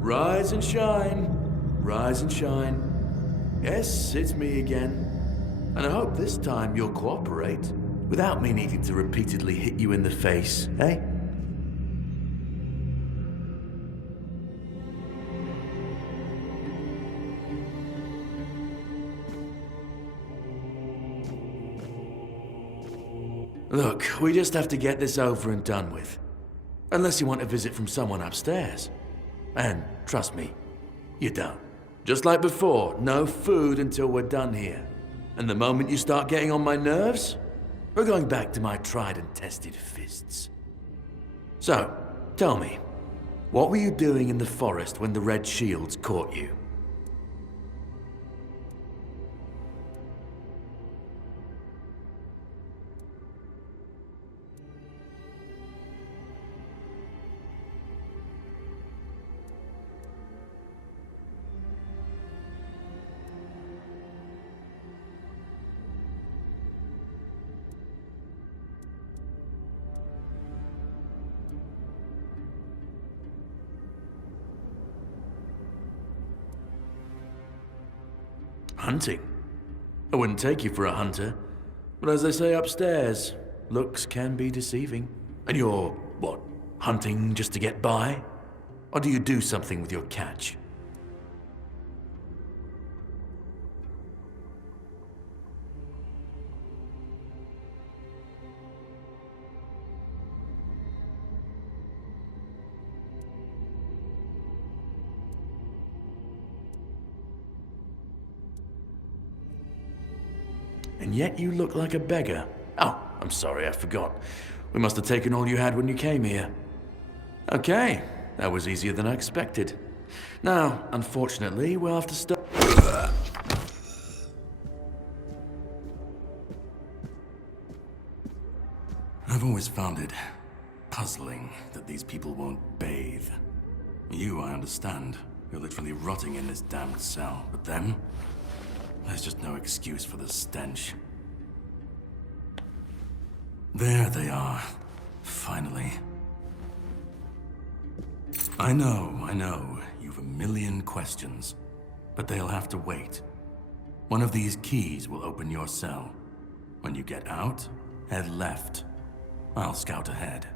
Rise and shine. Rise and shine. Yes, it's me again. And I hope this time you'll cooperate, without me needing to repeatedly hit you in the face, eh? Look, we just have to get this over and done with. Unless you want a visit from someone upstairs. And trust me, you don't. Just like before, no food until we're done here. And the moment you start getting on my nerves, we're going back to my tried and tested fists. So, tell me, what were you doing in the forest when the Red Shields caught you? Hunting? I wouldn't take you for a hunter, but as they say upstairs, looks can be deceiving. And you're, what, hunting just to get by? Or do you do something with your catch? And yet you look like a beggar. Oh, I'm sorry, I forgot. We must have taken all you had when you came here. Okay, that was easier than I expected. Now, unfortunately, we'll have to stop. I've always found it puzzling that these people won't bathe. You, I understand. You're literally rotting in this damned cell. But them? There's just no excuse for the stench. There they are. Finally. I know. You've a million questions. But they'll have to wait. One of these keys will open your cell. When you get out, head left. I'll scout ahead.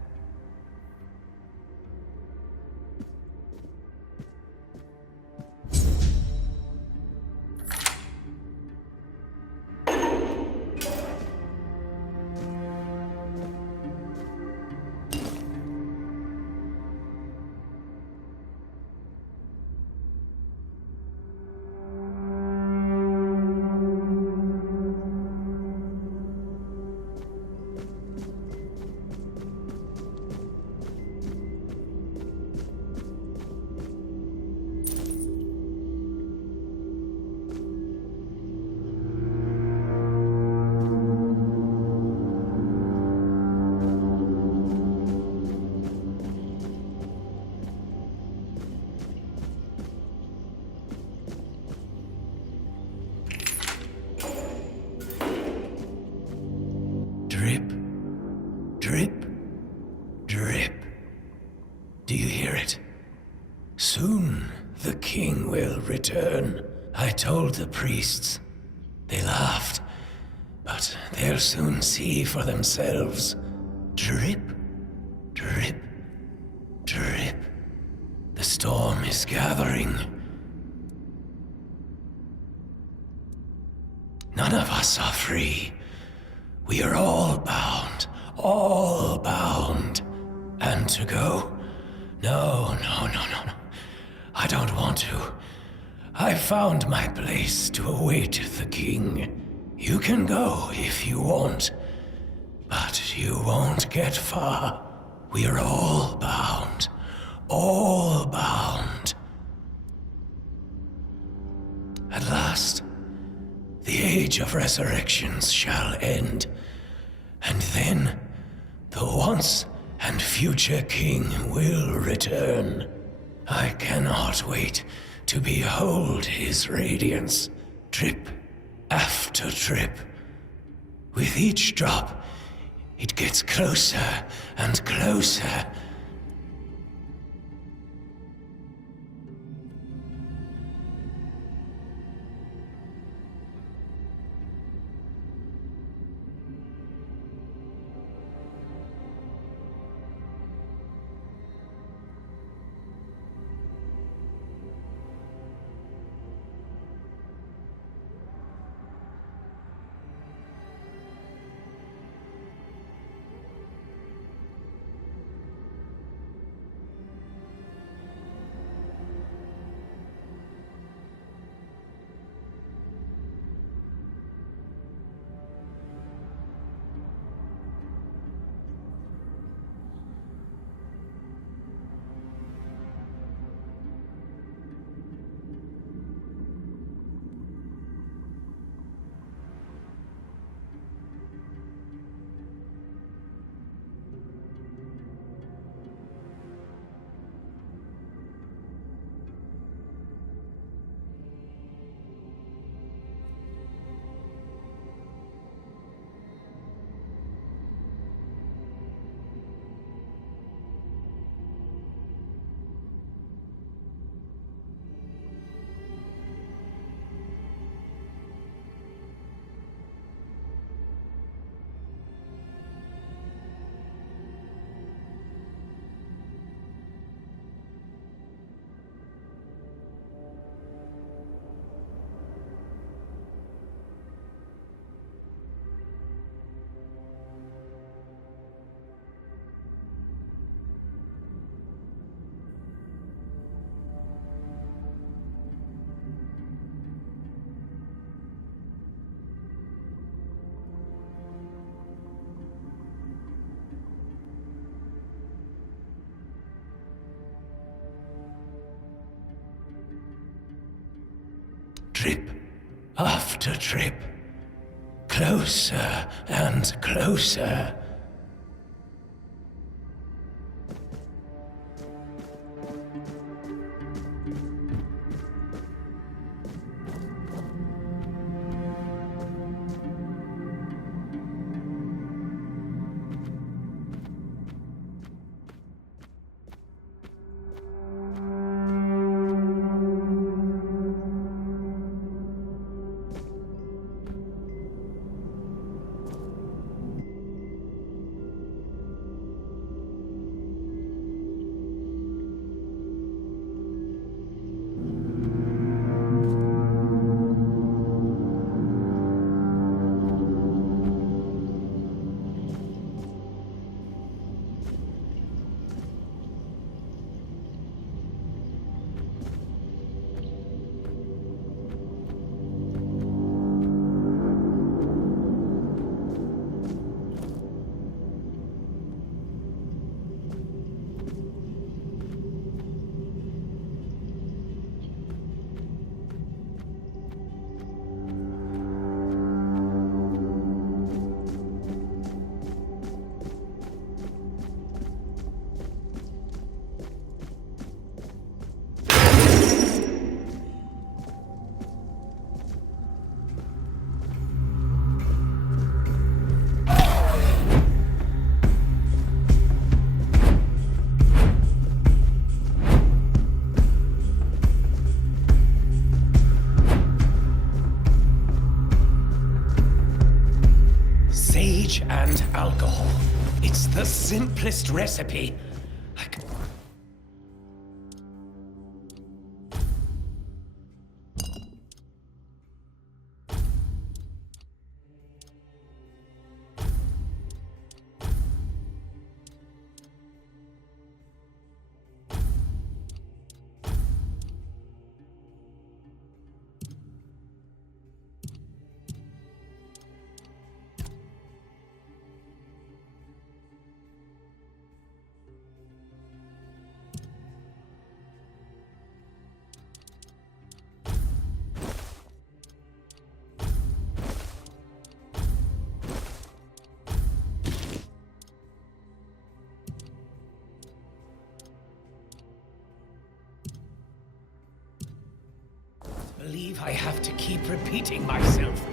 Drip, drip, drip. Do you hear it? Soon the king will return. I told the priests. They laughed, but they'll soon see for themselves. Drip, drip, drip. The storm is gathering. None of us are free. We are all bound. And to go? No. I don't want to. I found my place to await the king. You can go if you want, but you won't get far. We are all bound. At last, the age of resurrections shall end, and then the once and future king will return. I cannot wait to behold his radiance, drip after drip. With each drop, it gets closer and closer. trip after trip. Closer and closer. And alcohol. It's the simplest recipe. I believe I have to keep repeating myself.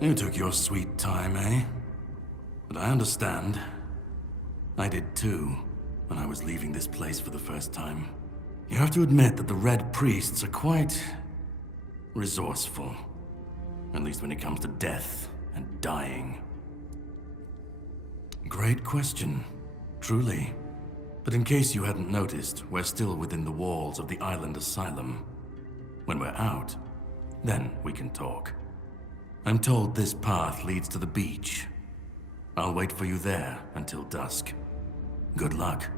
You took your sweet time, eh? But I understand. I did too, when I was leaving this place for the first time. You have to admit that the Red Priests are quite resourceful. At least when it comes to death and dying. Great question, truly. But in case you hadn't noticed, we're still within the walls of the island asylum. When we're out, then we can talk. I'm told this path leads to the beach. I'll wait for you there until dusk. Good luck.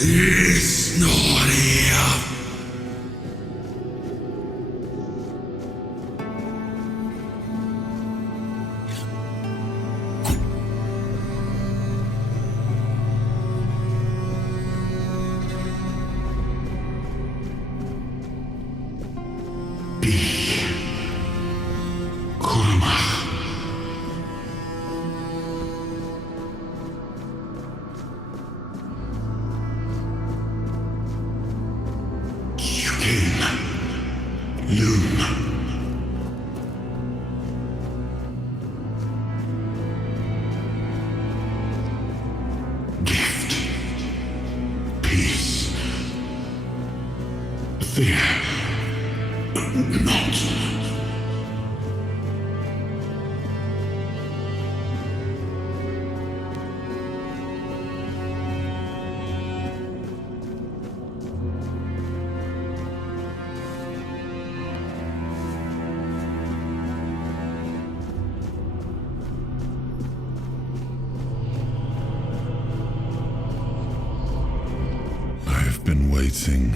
It's not here. I've been waiting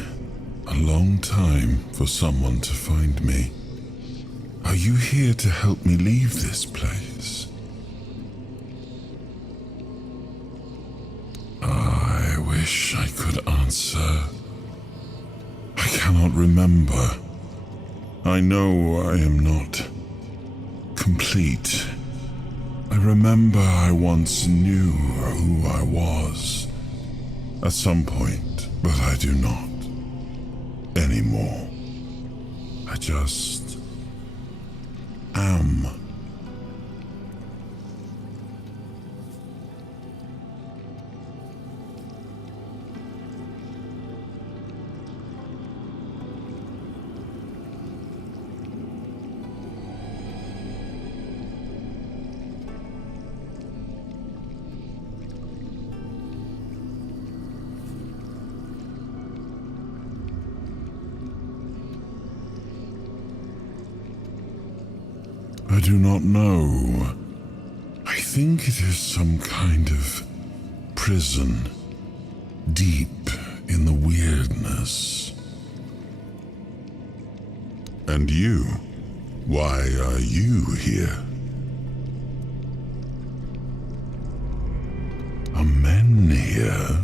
a long time for someone to find me. Are you here to help me leave this place? I wish I could answer. I cannot remember. I know I am not complete. I remember I once knew who I was at some point, but I do not anymore. I just am. I do not know. I think it is some kind of prison, deep in the weirdness. And you? Why are you here? Are men here?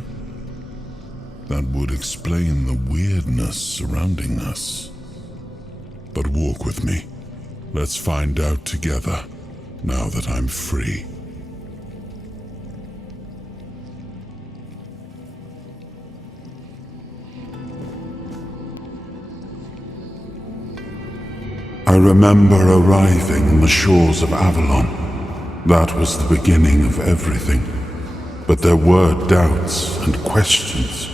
That would explain the weirdness surrounding us. But walk with me. Let's find out together, now that I'm free. I remember arriving on the shores of Avalon. That was the beginning of everything. But there were doubts and questions.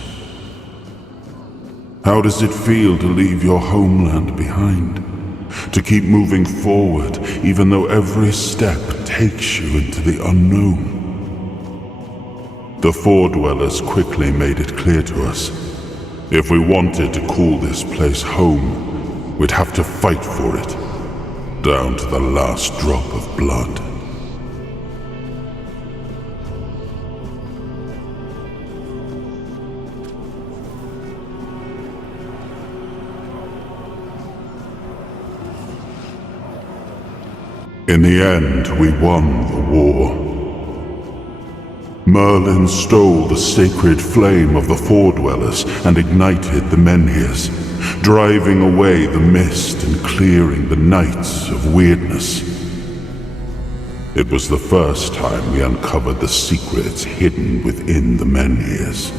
How does it feel to leave your homeland behind? To keep moving forward, even though every step takes you into the unknown. The Four Dwellers quickly made it clear to us. If we wanted to call this place home, we'd have to fight for it, down to the last drop of blood. In the end, we won the war. Merlin stole the sacred flame of the Four Dwellers and ignited the Menhirs, driving away the mist and clearing the nights of weirdness. It was the first time we uncovered the secrets hidden within the Menhirs.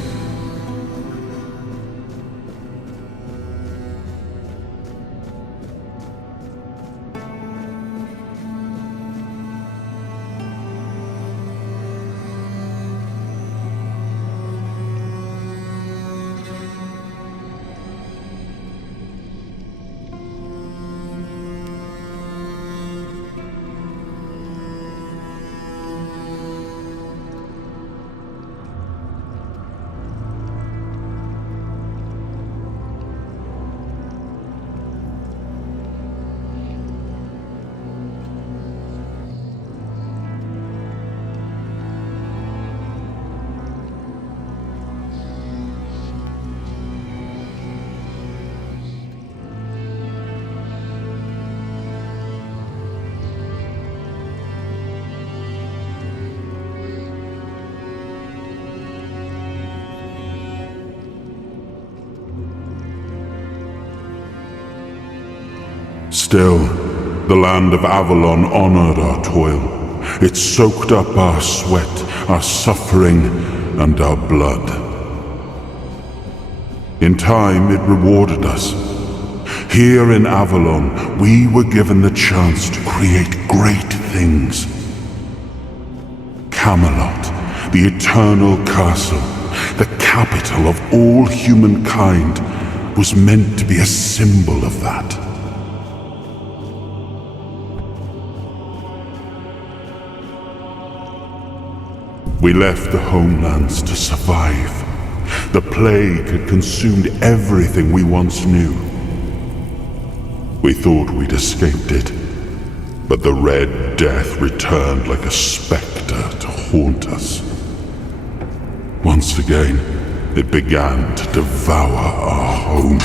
Still, the land of Avalon honored our toil. It soaked up our sweat, our suffering, and our blood. In time, it rewarded us. Here in Avalon, we were given the chance to create great things. Camelot, the eternal castle, the capital of all humankind, was meant to be a symbol of that. We left the homelands to survive. The plague had consumed everything we once knew. We thought we'd escaped it, but the Red Death returned like a specter to haunt us. Once again, it began to devour our home.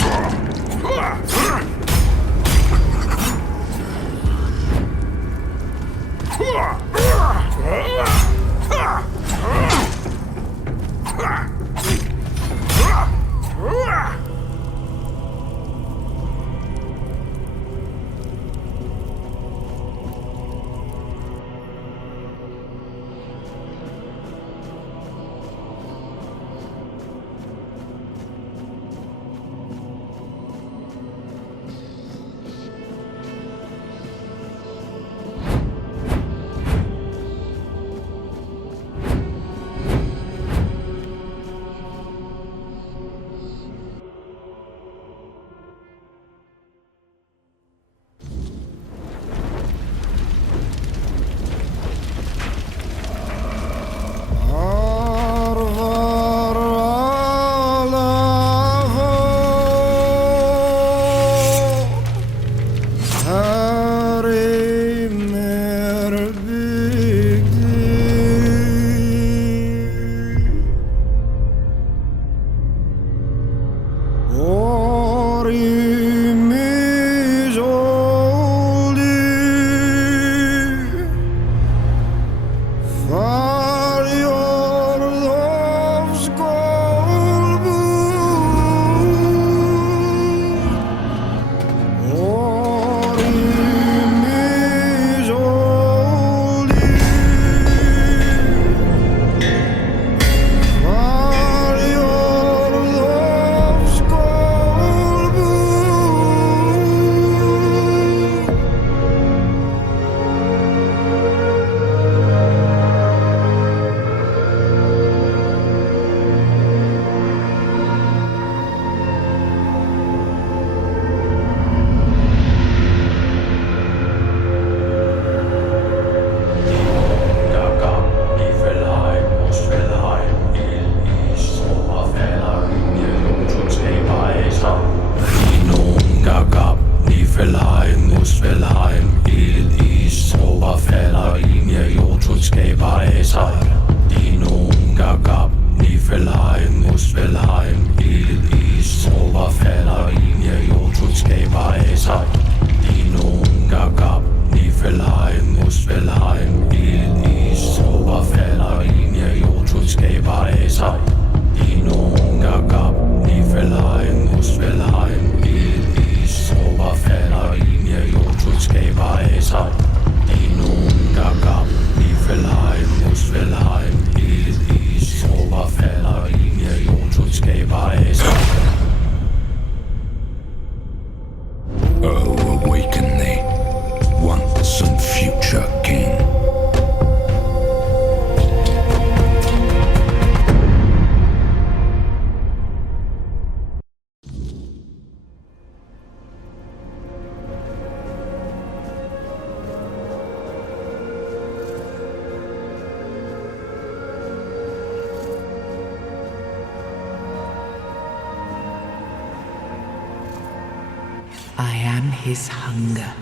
I am his hunger,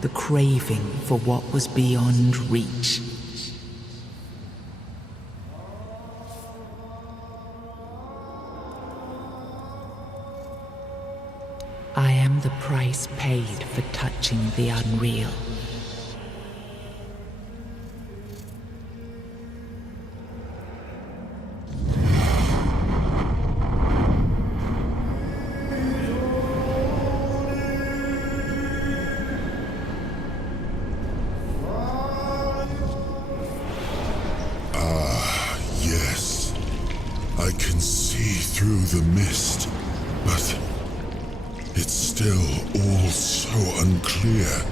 the craving for what was beyond reach. I am the price paid for touching the unreal. can see through the mist, but it's still all so unclear.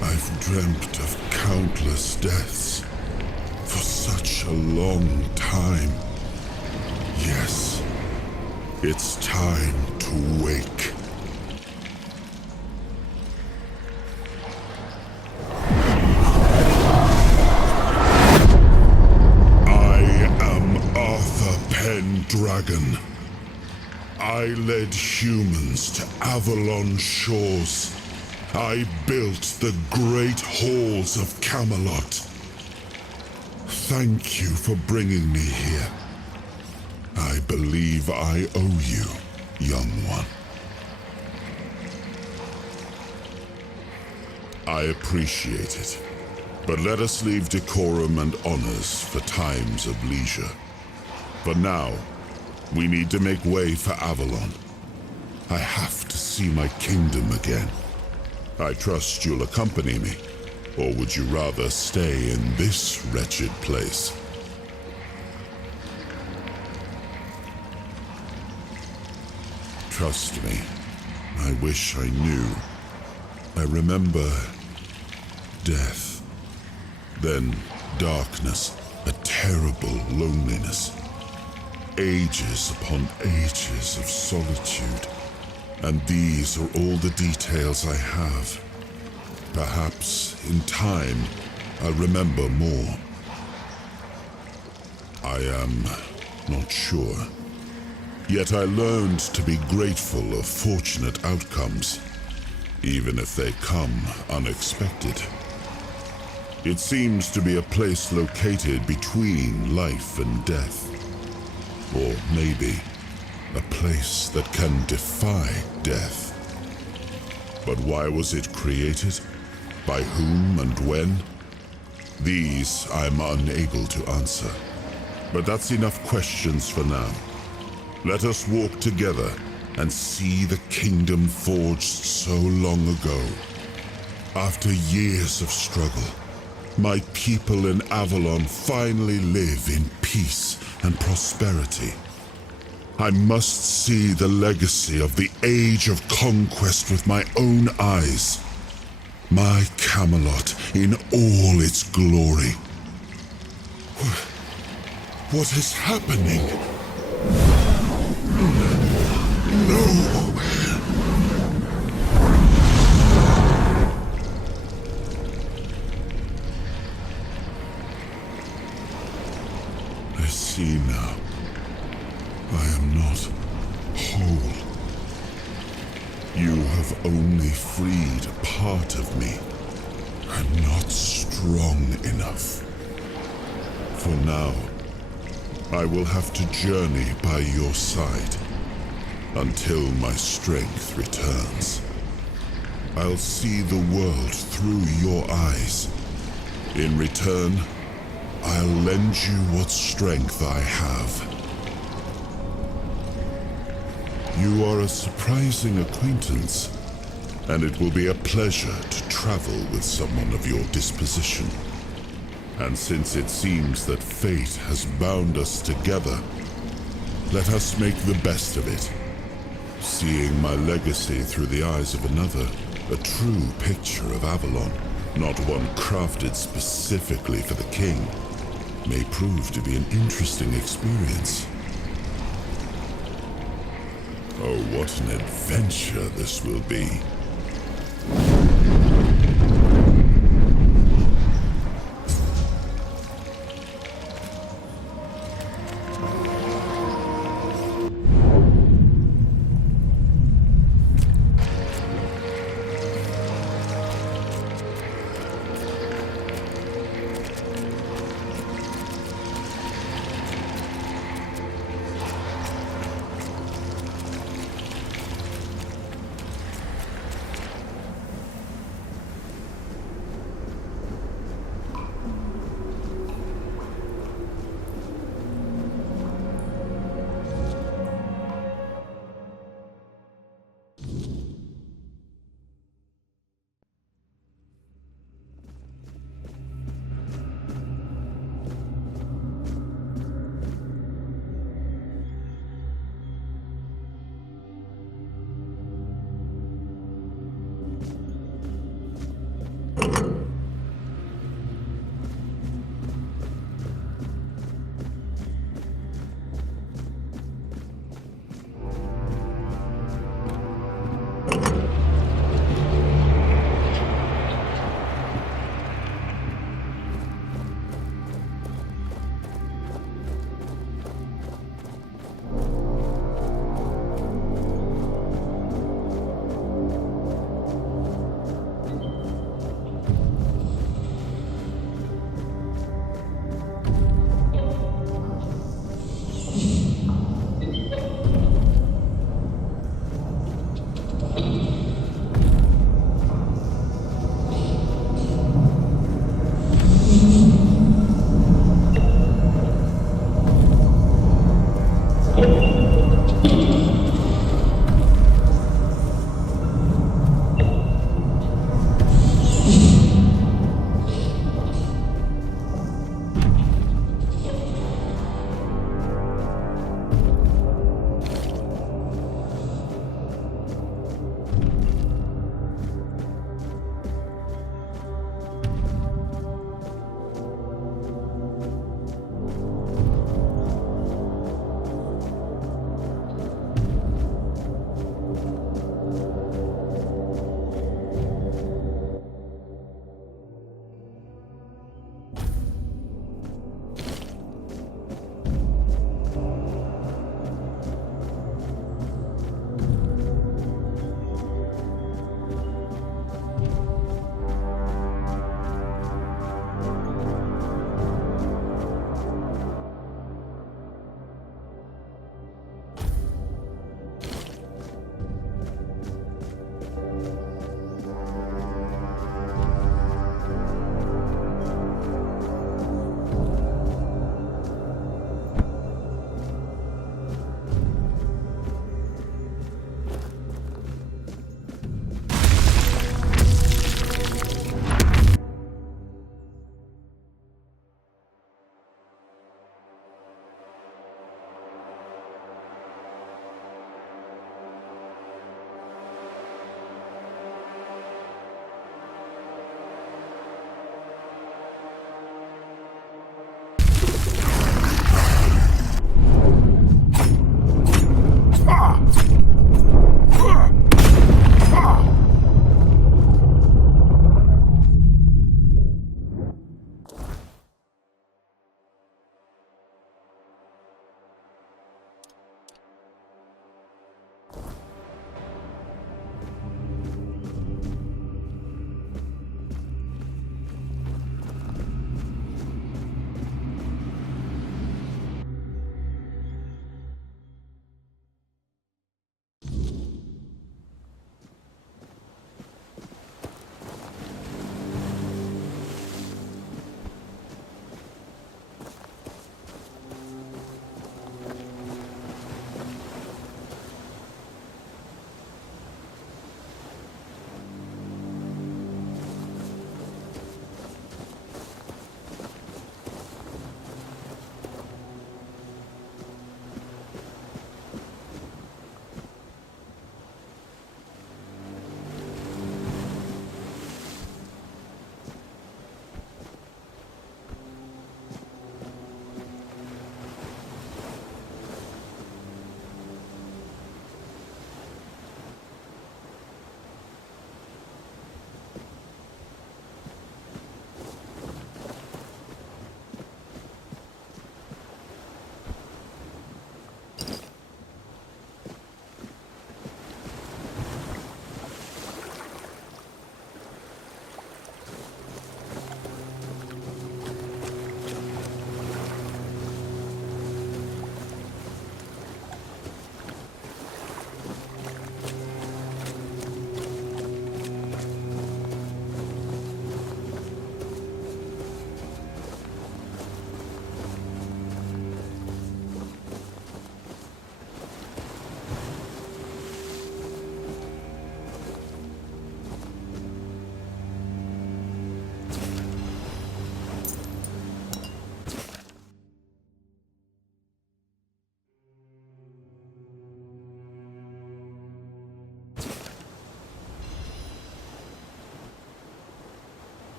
I've dreamt of countless deaths for such a long time. Yes, it's time to wake. Dragon. I led humans to Avalon shores. I built the great halls of Camelot. Thank you for bringing me here. I believe I owe you, young one. I appreciate it, but let us leave decorum and honors for times of leisure. For now, we need to make way for Avalon. I have to see my kingdom again. I trust you'll accompany me, or would you rather stay in this wretched place? Trust me, I wish I knew. I remember death, then darkness, a terrible loneliness. Ages upon ages of solitude. And these are all the details I have. Perhaps, in time, I'll remember more. I am not sure. Yet I learned to be grateful of fortunate outcomes, even if they come unexpected. It seems to be a place located between life and death. Or maybe a place that can defy death. But why was it created? By whom and when? These I'm unable to answer. But that's enough questions for now. Let us walk together and see the kingdom forged so long ago. After years of struggle, my people in Avalon finally live in peace and prosperity. I must see the legacy of the Age of Conquest with my own eyes. My Camelot in all its glory. What is happening? No! I see now. I am not whole. You have only freed a part of me. I'm not strong enough. For now, I will have to journey by your side until my strength returns. I'll see the world through your eyes. In return, I'll lend you what strength I have. You are a surprising acquaintance, and it will be a pleasure to travel with someone of your disposition. And since it seems that fate has bound us together, let us make the best of it. Seeing my legacy through the eyes of another, a true picture of Avalon, not one crafted specifically for the king, may prove to be an interesting experience. Oh, what an adventure this will be.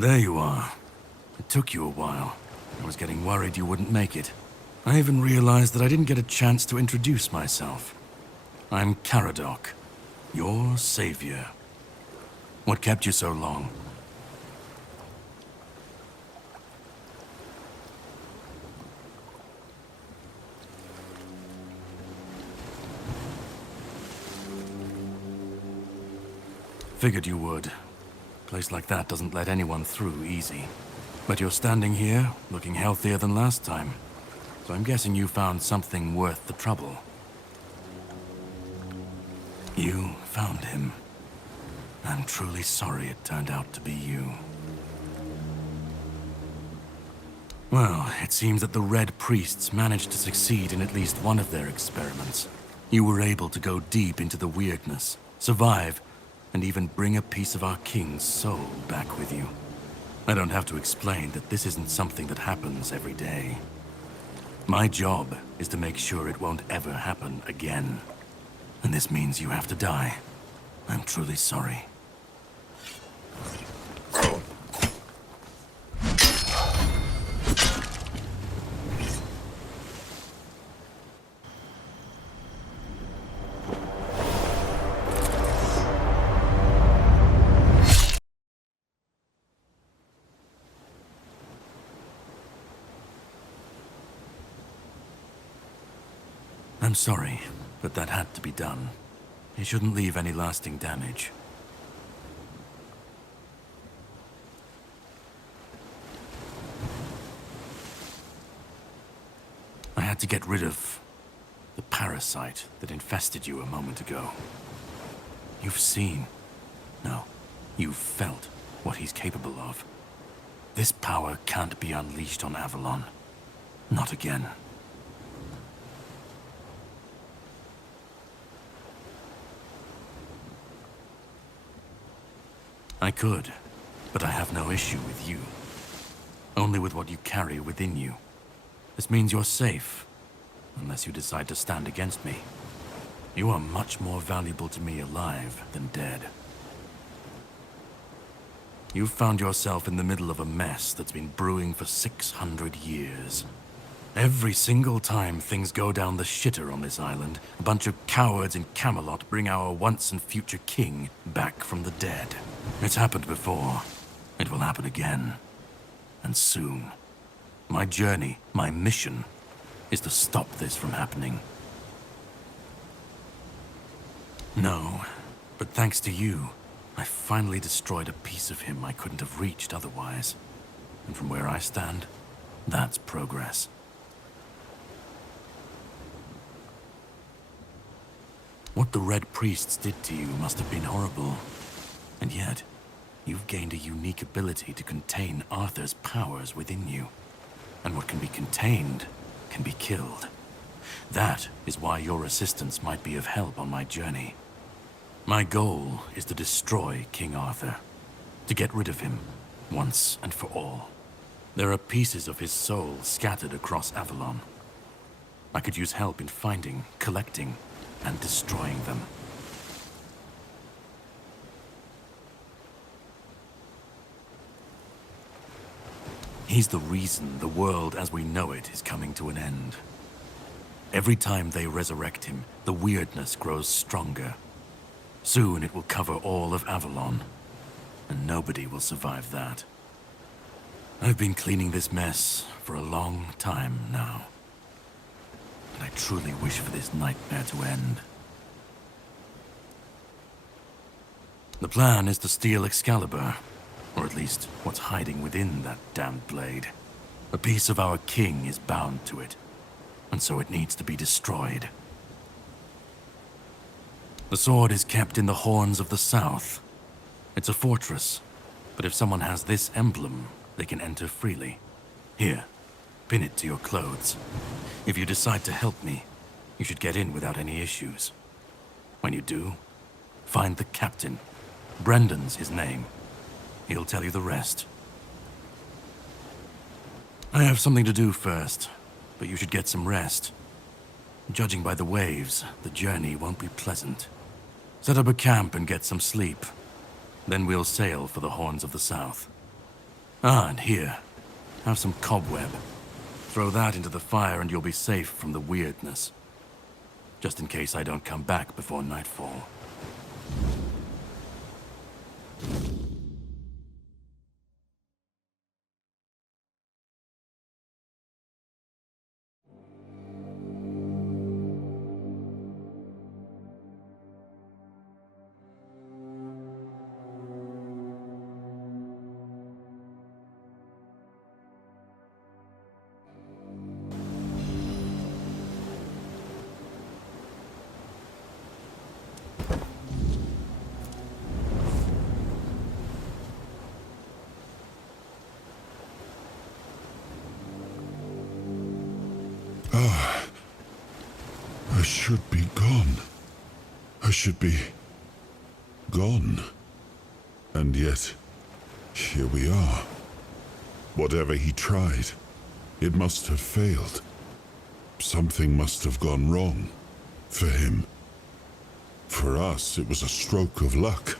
There you are. It took you a while. I was getting worried you wouldn't make it. I even realized that I didn't get a chance to introduce myself. I'm Caradoc, your savior. What kept you so long? Figured you would. A place like that doesn't let anyone through easy. But you're standing here, looking healthier than last time. So I'm guessing you found something worth the trouble. You found him. I'm truly sorry it turned out to be you. Well, it seems that the Red Priests managed to succeed in at least one of their experiments. You were able to go deep into the weirdness, survive, and even bring a piece of our king's soul back with you. I don't have to explain that this isn't something that happens every day. My job is to make sure it won't ever happen again. And this means you have to die. I'm truly sorry. I'm sorry, but that had to be done. It shouldn't leave any lasting damage. I had to get rid of the parasite that infested you a moment ago. You've seen, no, you've felt what he's capable of. This power can't be unleashed on Avalon. Not again. I could, but I have no issue with you. Only with what you carry within you. This means you're safe, unless you decide to stand against me. You are much more valuable to me alive than dead. You've found yourself in the middle of a mess that's been brewing for 600 years. Every single time things go down the shitter on this island, a bunch of cowards in Camelot bring our once and future king back from the dead. It's happened before. It will happen again. And soon. My journey, my mission, is to stop this from happening. No, but thanks to you, I finally destroyed a piece of him I couldn't have reached otherwise. And from where I stand, that's progress. What the Red Priests did to you must have been horrible. And yet, you've gained a unique ability to contain Arthur's powers within you. And what can be contained can be killed. That is why your assistance might be of help on my journey. My goal is to destroy King Arthur. To get rid of him, once and for all. There are pieces of his soul scattered across Avalon. I could use help in finding, collecting, and destroying them. He's the reason the world as we know it is coming to an end. Every time they resurrect him, the weirdness grows stronger. Soon it will cover all of Avalon, and nobody will survive that. I've been cleaning this mess for a long time now. And I truly wish for this nightmare to end. The plan is to steal Excalibur, or at least what's hiding within that damned blade. A piece of our king is bound to it, and so it needs to be destroyed. The sword is kept in the Horns of the South. It's a fortress, but if someone has this emblem, they can enter freely. Here, pin it to your clothes. If you decide to help me, you should get in without any issues. When you do, find the captain. Brendan's his name. He'll tell you the rest. I have something to do first, but you should get some rest. Judging by the waves, the journey won't be pleasant. Set up a camp and get some sleep. Then we'll sail for the Horns of the South. Ah, and here. Have some cobweb. Throw that into the fire and you'll be safe from the weirdness. Just in case I don't come back before nightfall. I should be gone. I should be gone. And yet, here we are. Whatever he tried, it must have failed. Something must have gone wrong. For him. For us, it was a stroke of luck.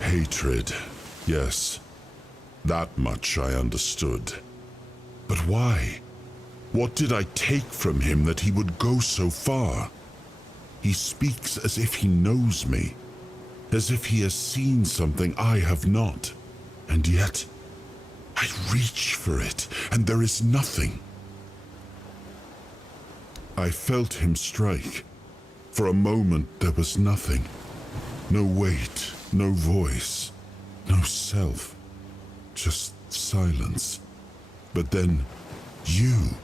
Hatred, yes. That much I understood. But why? What did I take from him that he would go so far? He speaks as if he knows me, as if he has seen something I have not. And yet, I reach for it, and there is nothing. I felt him strike. For a moment, there was nothing. No weight, no voice, no self. Just silence. But then, you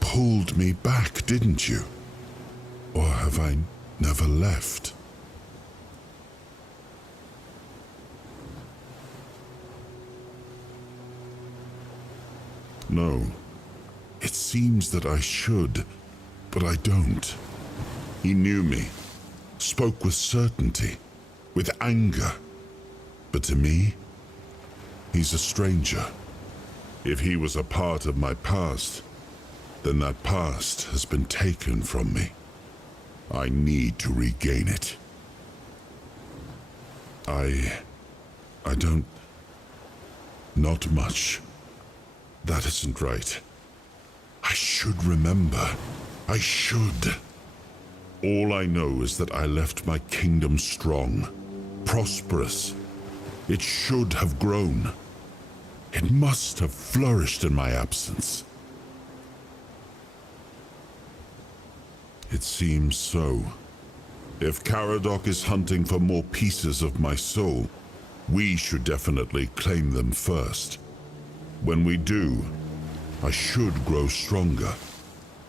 pulled me back, didn't you? Or have I never left? No. It seems that I should, but I don't. He knew me, spoke with certainty, with anger. But to me, he's a stranger. If he was a part of my past, then that past has been taken from me. I need to regain it. I don't... Not much. That isn't right. I should remember. I should. All I know is that I left my kingdom strong, prosperous. It should have grown. It must have flourished in my absence. It seems so. If Caradoc is hunting for more pieces of my soul, we should definitely claim them first. When we do, I should grow stronger.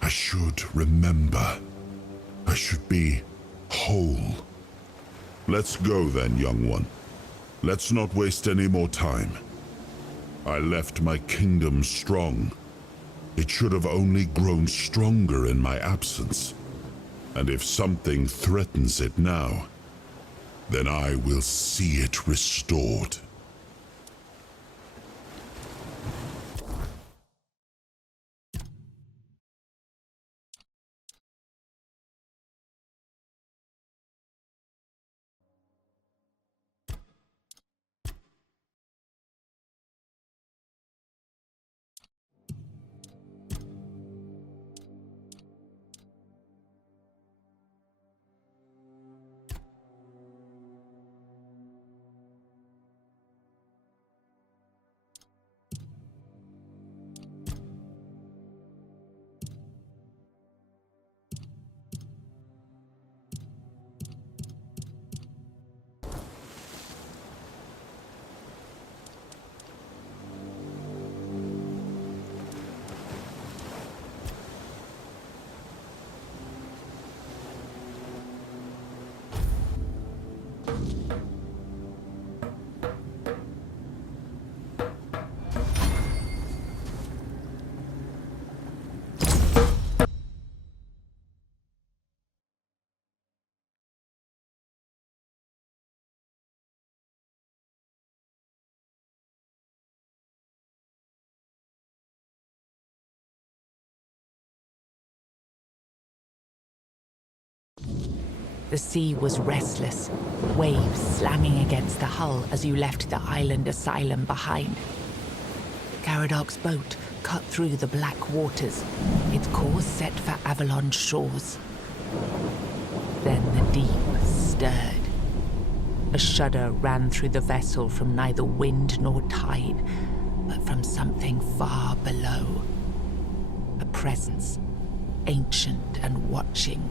I should remember. I should be whole. Let's go then, young one. Let's not waste any more time. I left my kingdom strong. It should have only grown stronger in my absence. And if something threatens it now, then I will see it restored. The sea was restless, waves slamming against the hull as you left the island asylum behind. Caradoc's boat cut through the black waters, its course set for Avalon's shores. Then the deep stirred. A shudder ran through the vessel from neither wind nor tide, but from something far below. A presence, ancient and watching.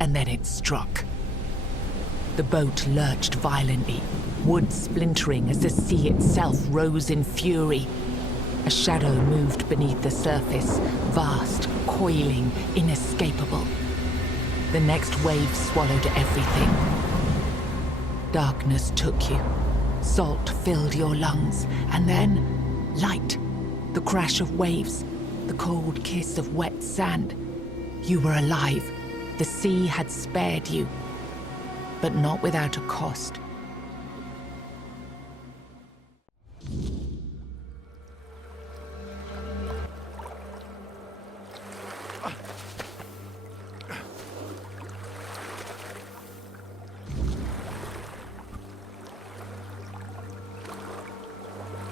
And then it struck. The boat lurched violently, wood splintering as the sea itself rose in fury. A shadow moved beneath the surface, vast, coiling, inescapable. The next wave swallowed everything. Darkness took you. Salt filled your lungs, and then light. The crash of waves, the cold kiss of wet sand. You were alive. The sea had spared you, but not without a cost.